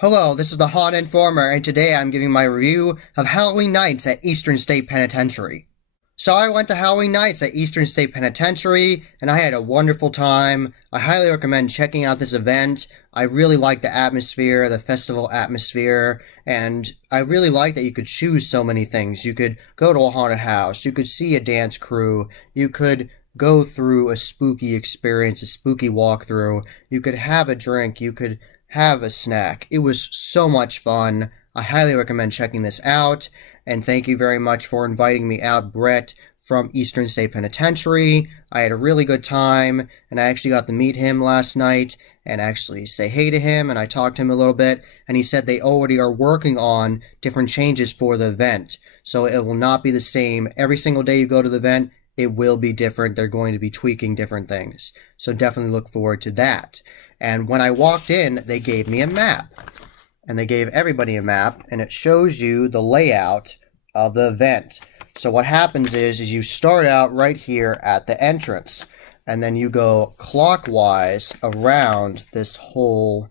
Hello, this is the Haunt Informer, and today I'm giving my review of Halloween Nights at Eastern State Penitentiary. So I went to Halloween Nights at Eastern State Penitentiary, and I had a wonderful time. I highly recommend checking out this event. I really like the atmosphere, the festival atmosphere, and I really like that you could choose so many things. You could go to a haunted house, you could see a dance crew, you could go through a spooky experience, a spooky walkthrough, you could have a drink, you could have a snack. It was so much fun. I highly recommend checking this out. And thank you very much for inviting me out, Brett, from Eastern State Penitentiary. I had a really good time, and I actually got to meet him last night and actually say hey to him, and I talked to him a little bit, and he said they already are working on different changes for the event. So it will not be the same. Every single day you go to the event, it will be different. They're going to be tweaking different things. So definitely look forward to that. And when I walked in, they gave me a map. And they gave everybody a map, and it shows you the layout of the event. So what happens is you start out right here at the entrance, and then you go clockwise around this whole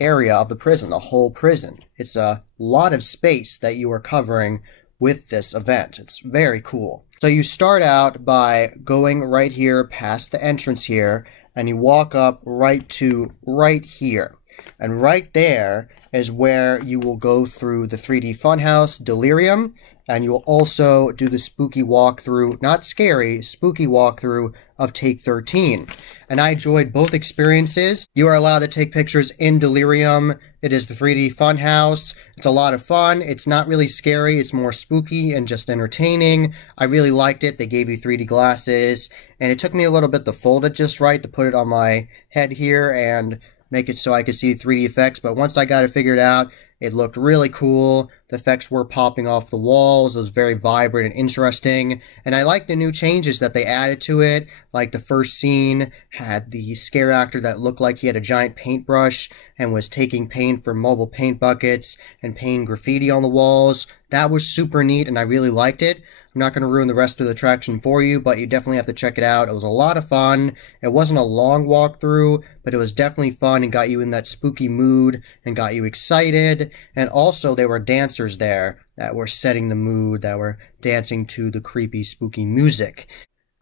area of the prison, the whole prison. It's a lot of space that you are covering with this event. It's very cool. So you start out by going right here past the entrance here, and you walk up right to right here. And right there is where you will go through the 3D Funhouse Delirium, and you will also do the spooky walkthrough, not scary, spooky walkthrough of Take 13. And I enjoyed both experiences. You are allowed to take pictures in Delirium. It is the 3D Funhouse. It's a lot of fun. It's not really scary. It's more spooky and just entertaining. I really liked it. They gave you 3D glasses, and it took me a little bit to fold it just right to put it on my head here and make it so I could see 3D effects, but once I got it figured out, it looked really cool. The effects were popping off the walls. It was very vibrant and interesting, and I liked the new changes that they added to it. Like the first scene had the scare actor that looked like he had a giant paintbrush and was taking paint from mobile paint buckets and painting graffiti on the walls. That was super neat, and I really liked it. I'm not going to ruin the rest of the attraction for you, but you definitely have to check it out. It was a lot of fun. It wasn't a long walkthrough, but it was definitely fun and got you in that spooky mood and got you excited. And also, there were dancers there that were setting the mood, that were dancing to the creepy, spooky music.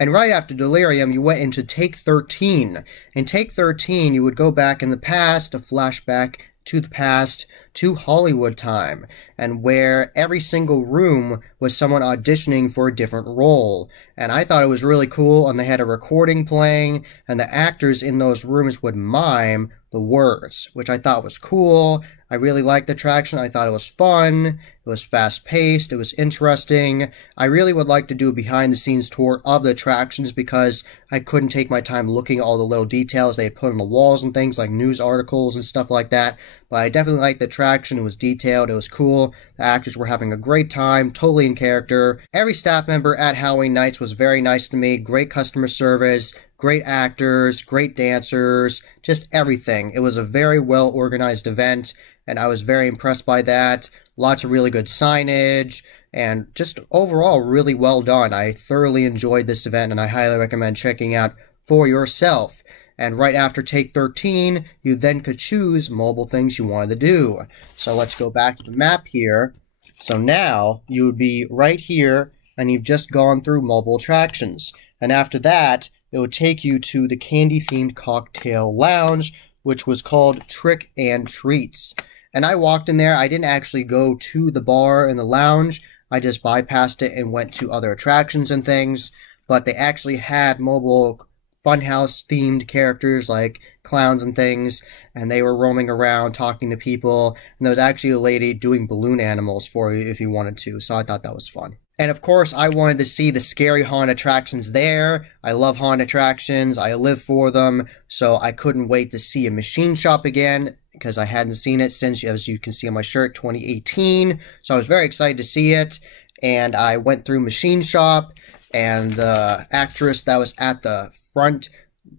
And right after Delirium, you went into Take 13. In Take 13, you would go back in the past, a flashback to the past, to Hollywood time, and where every single room was someone auditioning for a different role. And I thought it was really cool, and they had a recording playing, and the actors in those rooms would mime the words, which I thought was cool. I really liked the attraction. I thought it was fun. It was fast-paced. It was interesting. I really would like to do a behind-the-scenes tour of the attractions because I couldn't take my time looking at all the little details they had put on the walls and things like news articles and stuff like that. But I definitely liked the attraction. It was detailed. It was cool. The actors were having a great time, totally in character. Every staff member at Halloween Nights was very nice to me. Great customer service, great actors, great dancers, just everything. It was a very well-organized event, and I was very impressed by that. Lots of really good signage, and just overall really well done. I thoroughly enjoyed this event, and I highly recommend checking out for yourself. And right after Take 13, you then could choose mobile things you wanted to do. So let's go back to the map here. So now you would be right here, and you've just gone through mobile attractions. And after that, it would take you to the candy-themed cocktail lounge, which was called Trick and Treats. And I walked in there. I didn't actually go to the bar in the lounge. I just bypassed it and went to other attractions and things. But they actually had mobile funhouse-themed characters like clowns and things, and they were roaming around talking to people. And there was actually a lady doing balloon animals for you if you wanted to, so I thought that was fun. And of course, I wanted to see the scary haunt attractions there. I love haunt attractions. I live for them. So I couldn't wait to see a machine shop again because I hadn't seen it since, as you can see on my shirt, 2018. So I was very excited to see it. And I went through machine shop, and the actress that was at the front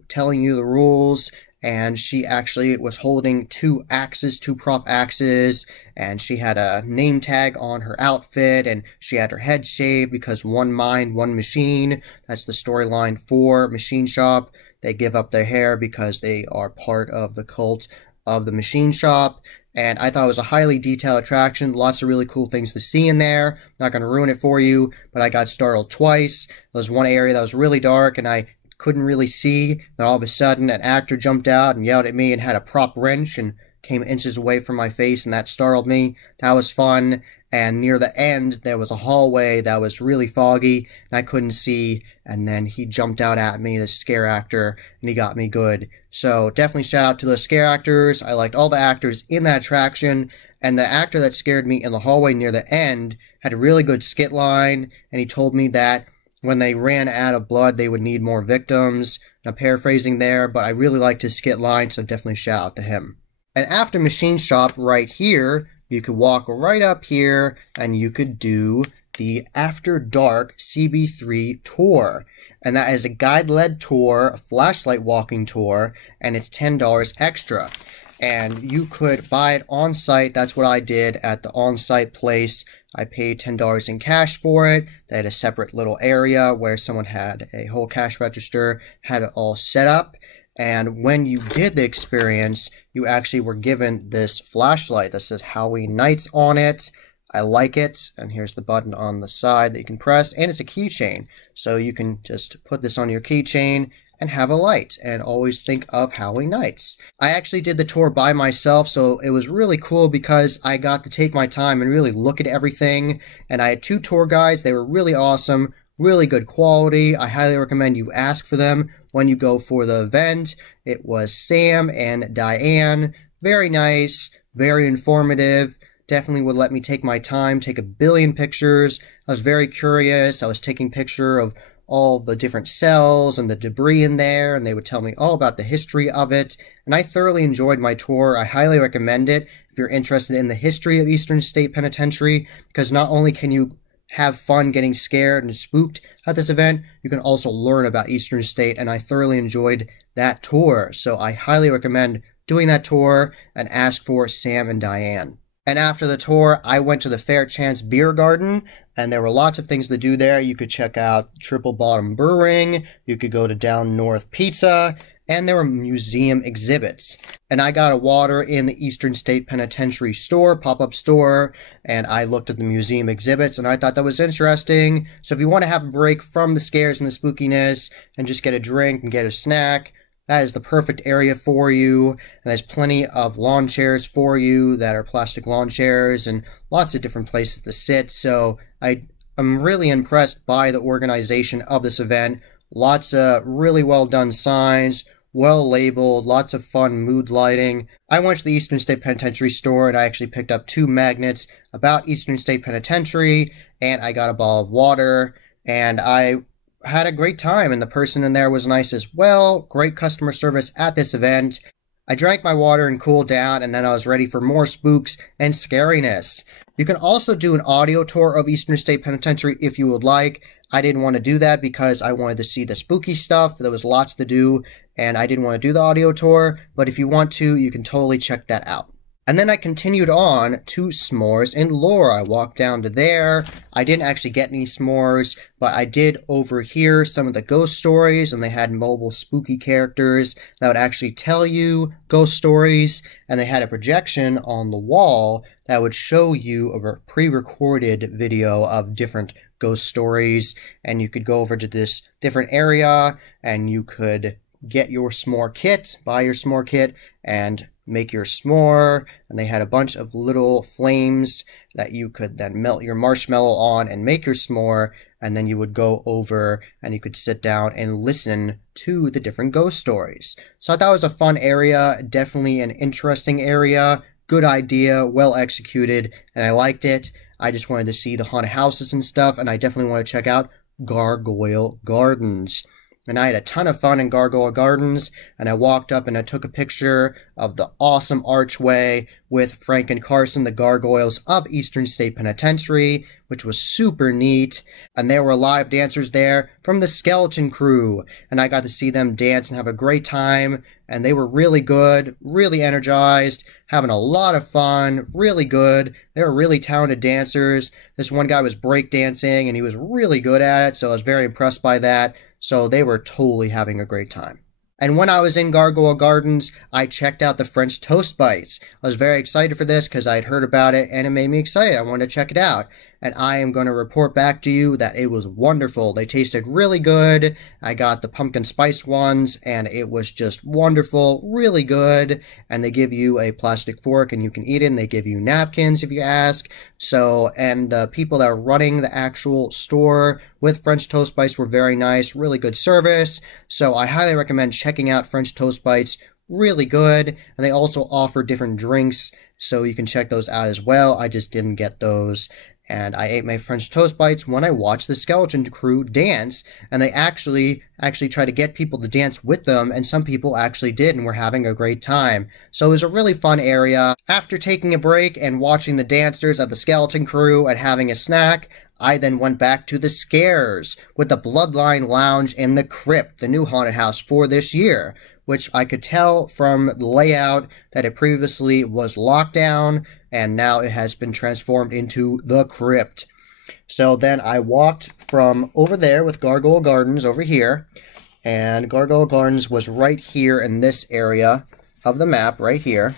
telling you the rules, and she actually was holding two prop axes, and she had a name tag on her outfit, and she had her head shaved because one mind, one machine. That's the storyline for Machine Shop. They give up their hair because they are part of the cult of the Machine Shop, and I thought it was a highly detailed attraction. Lots of really cool things to see in there. Not going to ruin it for you, but I got startled twice. There was one area that was really dark, and I couldn't really see. Then all of a sudden, an actor jumped out and yelled at me and had a prop wrench and came inches away from my face, and that startled me. That was fun. And near the end, there was a hallway that was really foggy, and I couldn't see, and then he jumped out at me, the scare actor, and he got me good. So definitely shout out to the scare actors. I liked all the actors in that attraction, and the actor that scared me in the hallway near the end had a really good skit line, and he told me that when they ran out of blood, they would need more victims. I'm paraphrasing there, but I really liked his skit line, so definitely shout out to him. And after Machine Shop right here, you could walk right up here and you could do the After Dark CB3 tour. And that is a guide-led tour, a flashlight walking tour, and it's $10 extra. And you could buy it on site. That's what I did at the on-site place. I paid $10 in cash for it. They had a separate little area where someone had a whole cash register, had it all set up. And when you did the experience, you actually were given this flashlight that says Halloween Nights on it. I like it. And here's the button on the side that you can press. And it's a keychain. So you can just put this on your keychain and have a light and always think of Halloween Nights. I actually did the tour by myself, so it was really cool because I got to take my time and really look at everything. And I had 2 tour guides. They were really awesome, really good quality. I highly recommend you ask for them when you go for the event. It was Sam and Diane. Very nice, very informative. Definitely would let me take my time, take a billion pictures. I was very curious. I was taking picture of all the different cells and the debris in there, and they would tell me all about the history of it. And I thoroughly enjoyed my tour. I highly recommend it if you're interested in the history of Eastern State Penitentiary, because not only can you have fun getting scared and spooked at this event, you can also learn about Eastern State, and I thoroughly enjoyed that tour. So I highly recommend doing that tour and ask for Sam and Diane. And after the tour, I went to the Fair Chance Beer Garden, and there were lots of things to do there. You could check out Triple Bottom Brewing, you could go to Down North Pizza, and there were museum exhibits. And I got a water in the Eastern State Penitentiary store, pop-up store, and I looked at the museum exhibits, and I thought that was interesting. So if you want to have a break from the scares and the spookiness, and just get a drink and get a snack, that is the perfect area for you. And there's plenty of lawn chairs for you that are plastic lawn chairs, and lots of different places to sit. So I'm really impressed by the organization of this event. Lots of really well done signs, well labeled, lots of fun mood lighting. I went to the Eastern State Penitentiary store and I actually picked up 2 magnets about Eastern State Penitentiary, and I got a bottle of water, and I had a great time, and the person in there was nice as well. Great customer service at this event. I drank my water and cooled down, and then I was ready for more spooks and scariness. You can also do an audio tour of Eastern State Penitentiary if you would like. I didn't want to do that because I wanted to see the spooky stuff. There was lots to do, and I didn't want to do the audio tour, but if you want to, you can totally check that out. And then I continued on to S'mores and Lore. I walked down to there. I didn't actually get any s'mores, but I did overhear some of the ghost stories, and they had mobile spooky characters that would actually tell you ghost stories, and they had a projection on the wall that would show you a pre-recorded video of different ghost stories, and you could go over to this different area, and you could get your s'more kit, buy your s'more kit, and make your s'more. And they had a bunch of little flames that you could then melt your marshmallow on and make your s'more, and then you would go over and you could sit down and listen to the different ghost stories. So I thought it was a fun area, definitely an interesting area, good idea, well executed, and I liked it. I just wanted to see the haunted houses and stuff, and I definitely want to check out Gargoyle Gardens. And I had a ton of fun in Gargoyle Gardens, and I walked up and I took a picture of the awesome archway with Frank and Carson, the gargoyles of Eastern State Penitentiary, which was super neat. And there were live dancers there from the Skeleton Crew, and I got to see them dance and have a great time, and they were really good, really energized, having a lot of fun, really good. They were really talented dancers. This one guy was breakdancing, and he was really good at it, so I was very impressed by that. So they were totally having a great time. And when I was in Gargoyle Gardens, I checked out the French Toast Bites. I was very excited for this because I had heard about it and it made me excited. I wanted to check it out. And I am going to report back to you that it was wonderful. They tasted really good. I got the pumpkin spice ones and it was just wonderful, really good. And they give you a plastic fork and you can eat it, and they give you napkins if you ask. So, and the people that are running the actual store with French Toast Bites were very nice, really good service. So I highly recommend checking out French Toast Bites, really good. And they also offer different drinks, so you can check those out as well. I just didn't get those. And I ate my French Toast Bites when I watched the Skeleton Crew dance, and they actually try to get people to dance with them, and some people actually did and were having a great time. So it was a really fun area. After taking a break and watching the dancers of the Skeleton Crew and having a snack, I then went back to the Scares with the Bloodline Lounge in the Crypt, the new haunted house for this year, which I could tell from the layout that it previously was locked down, and now it has been transformed into the Crypt. So then I walked from over there with Gargoyle Gardens over here, and Gargoyle Gardens was right here in this area of the map, right here.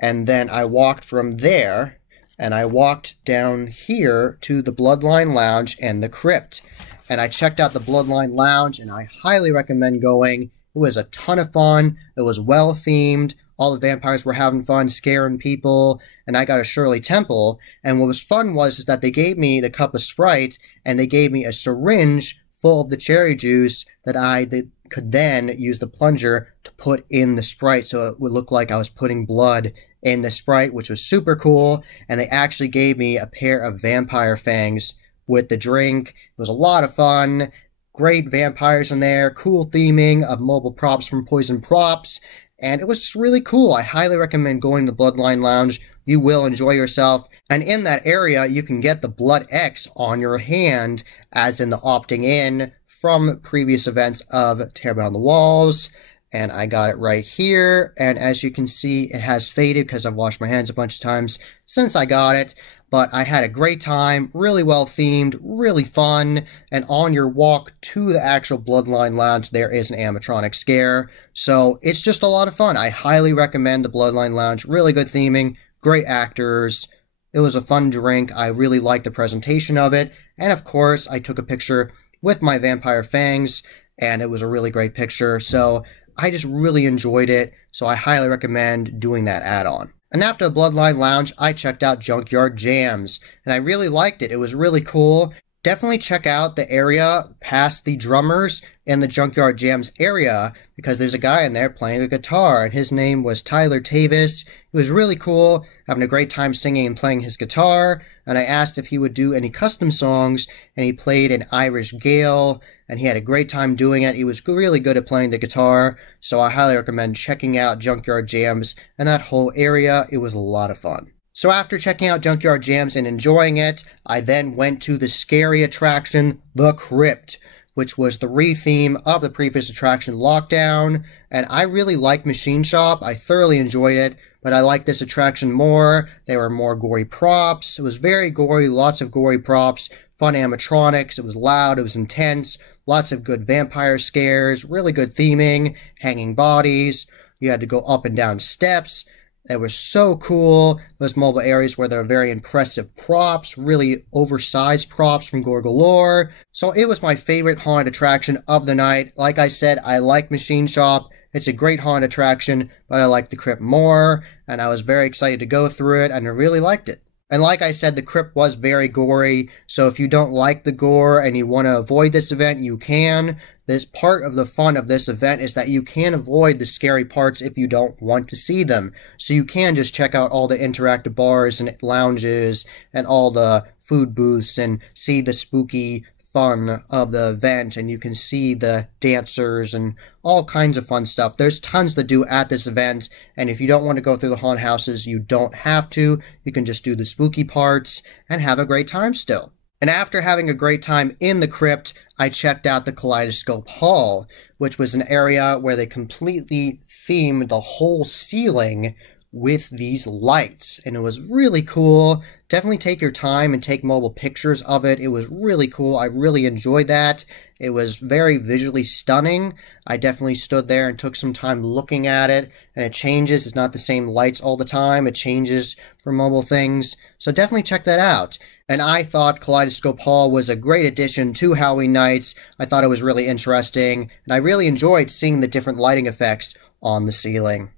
And then I walked from there, and I walked down here to the Bloodline Lounge and the Crypt. And I checked out the Bloodline Lounge, and I highly recommend going. It was a ton of fun. It was well themed. All the vampires were having fun, scaring people, and I got a Shirley Temple. And what was fun was that they gave me the cup of Sprite, and they gave me a syringe full of the cherry juice that I could then use the plunger to put in the Sprite, so it would look like I was putting blood in the Sprite, which was super cool. And they actually gave me a pair of vampire fangs with the drink. It was a lot of fun. Great vampires in there, cool theming of mobile props from Poison Props, and it was just really cool. I highly recommend going to Bloodline Lounge. You will enjoy yourself. And in that area, you can get the Blood X on your hand, as in the opting in from previous events of Tear Down the Walls. And I got it right here. And as you can see, it has faded because I've washed my hands a bunch of times since I got it. But I had a great time, really well themed, really fun, and on your walk to the actual Bloodline Lounge, there is an animatronic scare. So it's just a lot of fun. I highly recommend the Bloodline Lounge. Really good theming, great actors. It was a fun drink. I really liked the presentation of it. And of course, I took a picture with my vampire fangs, and it was a really great picture. So I just really enjoyed it. So I highly recommend doing that add-on. And after the Bloodline Lounge, I checked out Junkyard Jams, and I really liked it. It was really cool. Definitely check out the area past the drummers in the Junkyard Jams area, because there's a guy in there playing a guitar, and his name was Tyler Tavis. It was really cool, having a great time singing and playing his guitar, and I asked if he would do any custom songs, and he played an Irish Gale, and he had a great time doing it. He was really good at playing the guitar, so I highly recommend checking out Junkyard Jams and that whole area. It was a lot of fun. So after checking out Junkyard Jams and enjoying it, I then went to the scary attraction, The Crypt, which was the re-theme of the previous attraction, Lockdown, and I really liked Machine Shop. I thoroughly enjoyed it, but I liked this attraction more. There were more gory props. It was very gory, lots of gory props, fun animatronics. It was loud, it was intense. Lots of good vampire scares, really good theming, hanging bodies. You had to go up and down steps. They were so cool. Those mobile areas where there were very impressive props, really oversized props from Gore Galore. So it was my favorite haunted attraction of the night. Like I said, I like Machine Shop. It's a great haunted attraction, but I like the Crypt more, and I was very excited to go through it, and I really liked it. And like I said, the Crypt was very gory, so if you don't like the gore and you want to avoid this event, you can. This part of the fun of this event is that you can avoid the scary parts if you don't want to see them. So you can just check out all the interactive bars and lounges and all the food booths and see the spooky fun of the event, and you can see the dancers and all kinds of fun stuff. There's tons to do at this event, and if you don't want to go through the haunted houses, you don't have to. You can just do the spooky parts and have a great time still. And after having a great time in the Crypt, I checked out the Kaleidoscope Hall, which was an area where they completely themed the whole ceiling with these lights, and it was really cool. Definitely take your time and take mobile pictures of it. It was really cool. I really enjoyed that, It was very visually stunning. I definitely stood there and took some time looking at it, and it changes. It's not the same lights all the time. It changes for mobile things. So definitely check that out. And I thought Kaleidoscope Hall was a great addition to Halloween Nights. I thought it was really interesting, and I really enjoyed seeing the different lighting effects on the ceiling.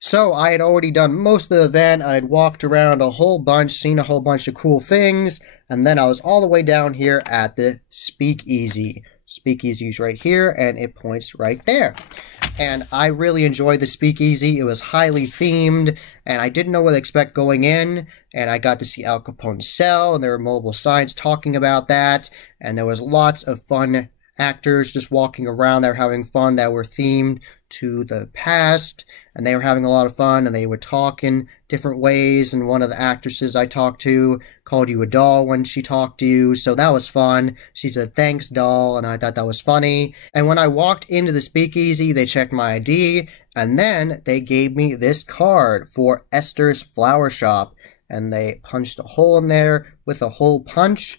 So I had already done most of the event. I had walked around a whole bunch, seen a whole bunch of cool things, and then I was all the way down here at the Speakeasy. Speakeasy's right here, and it points right there. And I really enjoyed the Speakeasy. It was highly themed, and I didn't know what to expect going in, and I got to see Al Capone's cell, and there were mobile signs talking about that, and there was lots of fun actors just walking around there having fun that were themed to the past, and they were having a lot of fun, and they would talk in different ways, and one of the actresses I talked to called you a doll when she talked to you, so that was fun. She said, "Thanks, doll," and I thought that was funny. And when I walked into the Speakeasy, they checked my ID, and then they gave me this card for Esther's Flower Shop, and they punched a hole in there with a hole punch,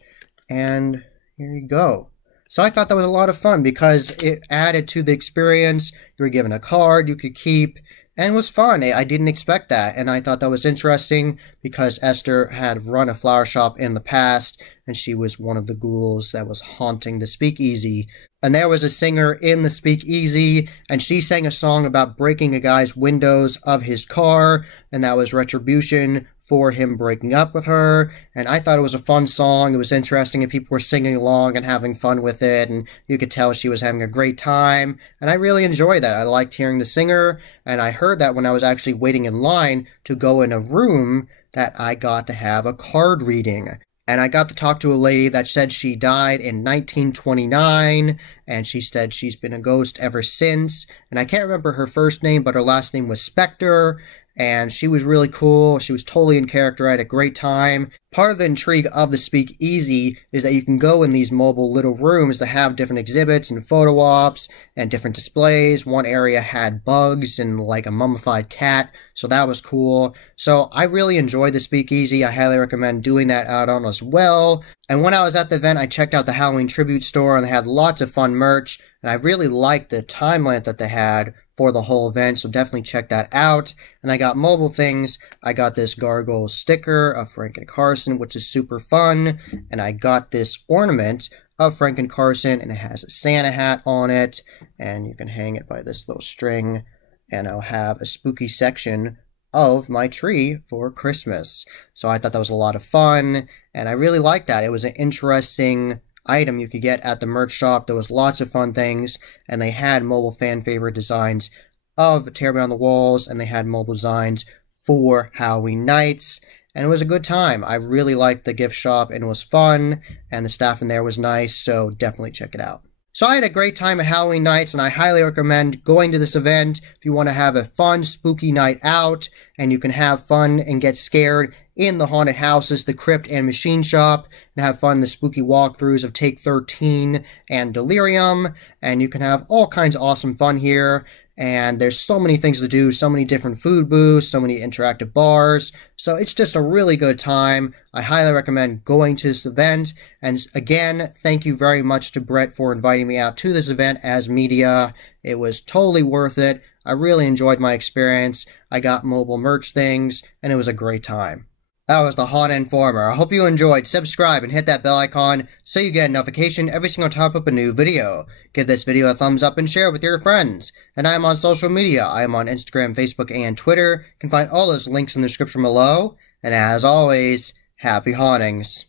and here you go. So I thought that was a lot of fun because it added to the experience. You were given a card you could keep, and it was fun. I didn't expect that, and I thought that was interesting because Esther had run a flower shop in the past, and she was one of the ghouls that was haunting the Speakeasy. And there was a singer in the Speakeasy, and she sang a song about breaking a guy's windows of his car, and that was retribution for him breaking up with her. And I thought it was a fun song. It was interesting, and people were singing along and having fun with it, and you could tell she was having a great time, and I really enjoyed that. I liked hearing the singer, and I heard that when I was actually waiting in line to go in a room that I got to have a card reading. And I got to talk to a lady that said she died in 1929, and she said she's been a ghost ever since. And I can't remember her first name, but her last name was Spectre. And she was really cool. She was totally in character. I had a great time. Part of the intrigue of the Speakeasy is that you can go in these mobile little rooms that have different exhibits and photo ops and different displays. One area had bugs and like a mummified cat, so that was cool. So I really enjoyed the Speakeasy. I highly recommend doing that out on as well. And when I was at the event, I checked out the Halloween Tribute store, and they had lots of fun merch. And I really liked the time length that they had for the whole event, so definitely check that out. And I got mobile things. I got this gargoyle sticker of Frank and Carson, which is super fun, and I got this ornament of Frank and Carson, and it has a Santa hat on it, and you can hang it by this little string, and I'll have a spooky section of my tree for Christmas. So I thought that was a lot of fun, and I really liked that. It was an interesting item you could get at the merch shop. There was lots of fun things, and they had mobile fan favorite designs of Tear Down the Walls, and they had mobile designs for Halloween Nights, and it was a good time. I really liked the gift shop, and it was fun, and the staff in there was nice, so definitely check it out. So I had a great time at Halloween Nights, and I highly recommend going to this event if you want to have a fun, spooky night out, and you can have fun and get scared in the haunted houses, the crypt and machine shop, and have fun in the spooky walkthroughs of Take 13 and Delirium, and you can have all kinds of awesome fun here. And there's so many things to do, so many different food booths, so many interactive bars. So it's just a really good time. I highly recommend going to this event. And again, thank you very much to Brett for inviting me out to this event as media. It was totally worth it. I really enjoyed my experience. I got mobile merch things, and it was a great time. That was the Haunted Informer. I hope you enjoyed. Subscribe and hit that bell icon so you get a notification every single time I put up a new video. Give this video a thumbs up and share it with your friends. And I am on social media. I am on Instagram, Facebook, and Twitter. You can find all those links in the description below. And as always, happy hauntings.